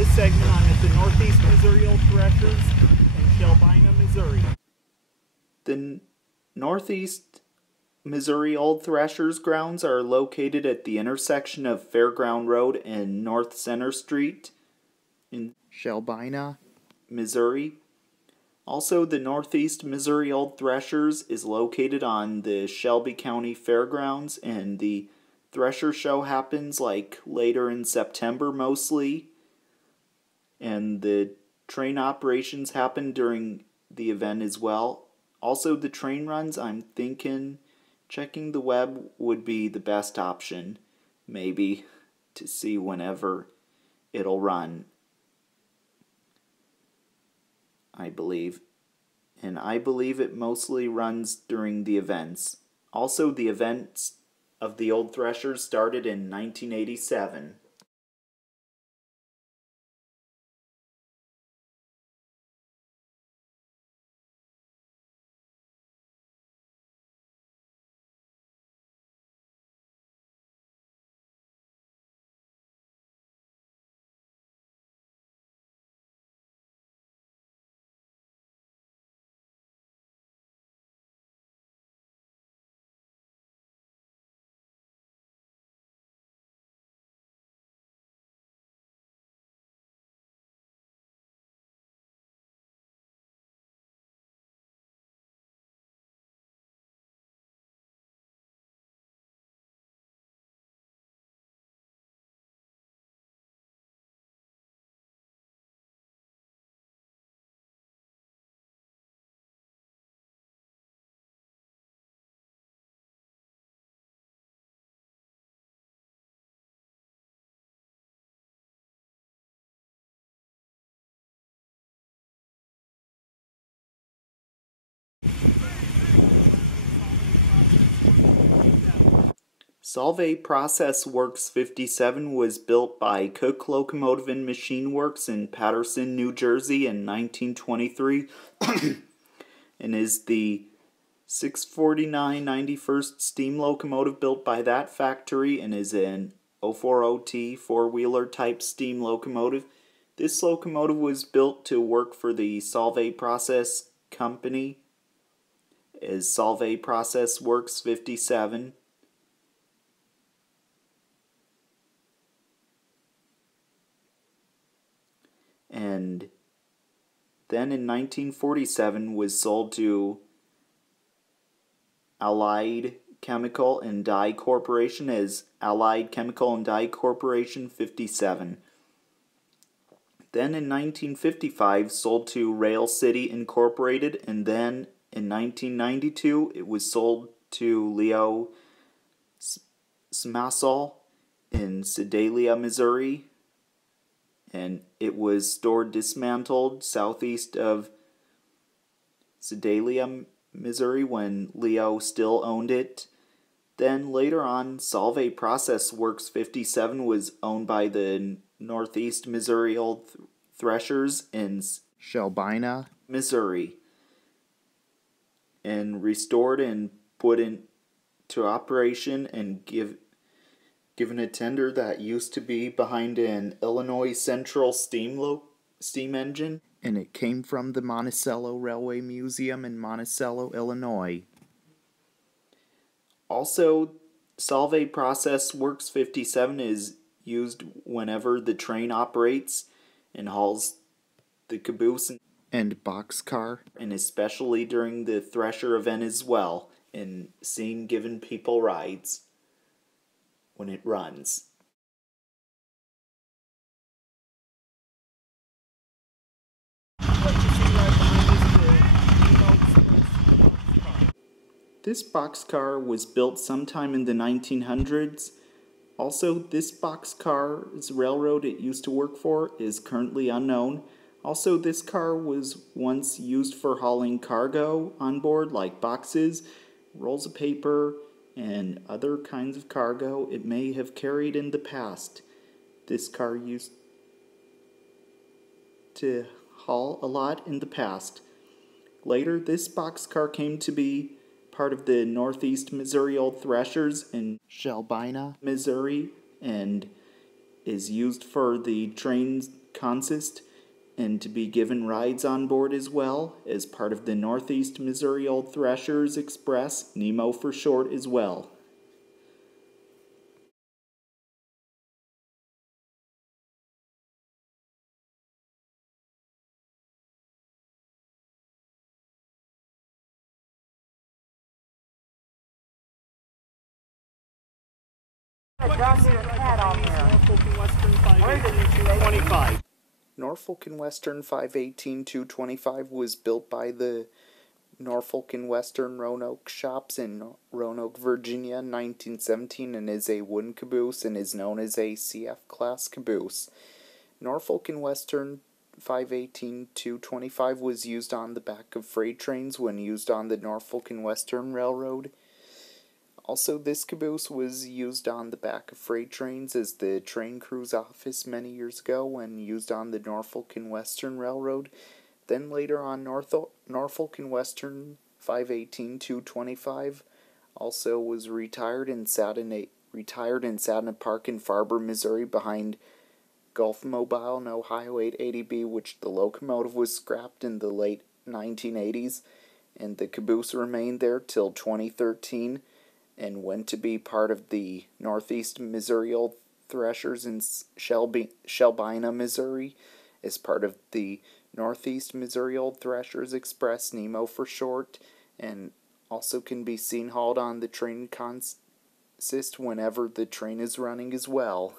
this segment on the Northeast Missouri Old Threshers in Shelbina, Missouri. The Northeast Missouri Old Threshers grounds are located at the intersection of Fairground Road and North Center Street in Shelbina, Missouri. Also, the Northeast Missouri Old Threshers is located on the Shelby County Fairgrounds, and the Thresher show happens later in September mostly, and the train operations happen during the event as well. Also, the train runs, I'm thinking checking the web would be the best option, maybe, to see whenever it'll run, I believe. And I believe it mostly runs during the events. Also, the events of the Old Threshers started in 1987. Solvay Process Works 57 was built by Cook Locomotive and Machine Works in Patterson, New Jersey in 1923 and is the 649 91st steam locomotive built by that factory and is an 040T four-wheeler type steam locomotive. This locomotive was built to work for the Solvay Process Company as Solvay Process Works 57. And then in 1947 was sold to Allied Chemical and Dye Corporation as Allied Chemical and Dye Corporation 57. Then in 1955 sold to Rail City Incorporated, and then in 1992 it was sold to Leo Smasol in Sedalia, Missouri, and it was stored dismantled southeast of Sedalia, Missouri when Leo still owned it. Then later on, Solvay Process Works 57 was owned by the Northeast Missouri Old Threshers in Shelbina, Missouri, and restored and put into operation and given a tender that used to be behind an Illinois Central steam engine, and it came from the Monticello Railway Museum in Monticello, Illinois. Also, Solvay Process Works 57 is used whenever the train operates and hauls the caboose and boxcar, and especially during the Thresher event as well, and seen giving people rides when it runs. This boxcar was built sometime in the 1900s. Also, this boxcar's railroad it used to work for is currently unknown. Also, this car was once used for hauling cargo on board, like boxes, rolls of paper, and other kinds of cargo it may have carried in the past. This car used to haul a lot in the past. Later, this boxcar came to be part of the Northeast Missouri Old Threshers in Shelbina, Missouri, and is used for the trains consist and to be given rides on board as well as part of the Northeast Missouri Old Threshers Express, NEMO for short as well. Norfolk and Western 518-225 was built by the Norfolk and Western Roanoke shops in Roanoke, Virginia in 1917 and is a wooden caboose and is known as a CF class caboose. Norfolk and Western 518-225 was used on the back of freight trains when used on the Norfolk and Western Railroad. Also, this caboose was used on the back of freight trains as the train crew's office many years ago when used on the Norfolk and Western Railroad. Then later on, Norfolk and Western 518-225 also was retired and sat in a park in Farber, Missouri behind Gulf Mobile and Ohio 880B, which the locomotive was scrapped in the late 1980s, and the caboose remained there till 2013 and went to be part of the Northeast Missouri Old Threshers in Shelbina, Missouri, as part of the Northeast Missouri Old Threshers Express, NEMO for short, and also can be seen hauled on the train consist whenever the train is running as well.